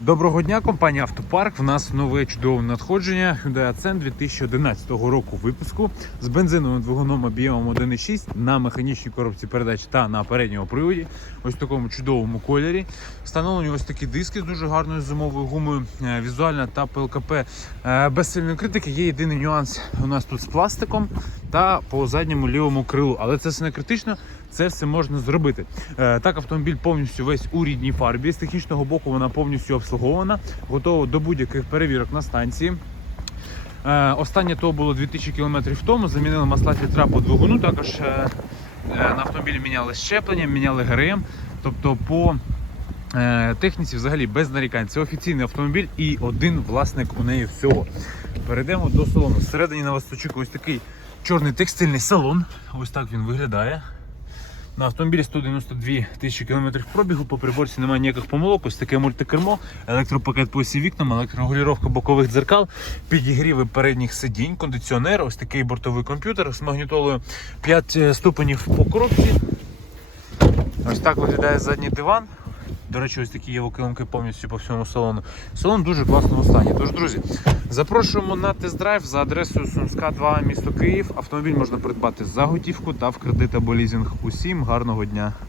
Доброго дня, компанія Автопарк. В нас нове чудове надходження Hyundai Accent 2011 року випуску з бензиновим двигуном об'ємом 1,6 на механічній коробці передач та на передньому приводі. Ось в такому чудовому кольорі. Встановлені ось такі диски з дуже гарною зимовою гумою. Е, Візуальна та ПЛКП е, без сильної критики. Є єдиний нюанс у нас тут з пластиком та по задньому лівому крилу. Але це все не критично. Це все можна зробити. Е, Так, автомобіль повністю весь у рідній фарбі. З технічного боку вона повністю обслугована, готова до будь-яких перевірок на станції. Е, Останнє то було 2000 км тому. Замінили масла фільтра по двигуну. Також е, е, на автомобілі міняли щеплення, міняли ГРМ. Тобто по техніці взагалі без нарікань. Це офіційний автомобіль і один власник у неї всього. Перейдемо до салону. Всередині на вас очікує ось такий чорний текстильний салон. Ось так він виглядає. На автомобілі 192 тисячі кілометрів пробігу, по приборці немає ніяких помилок, ось таке мультикермо, електропакет по осі вікнам, електрорегулювання бокових дзеркал, підігріви передніх сидінь, кондиціонер, ось такий бортовий комп'ютер з магнітолою 5 ступенів по коробці. Ось так виглядає задній диван. До речі, ось такі є викилимки повністю по всьому салону. Салон дуже класному стані. Тож, друзі, запрошуємо на тест-драйв за адресою Сумська 2, місто Київ. Автомобіль можна придбати за готівку та в кредит або лізинг. Усім гарного дня!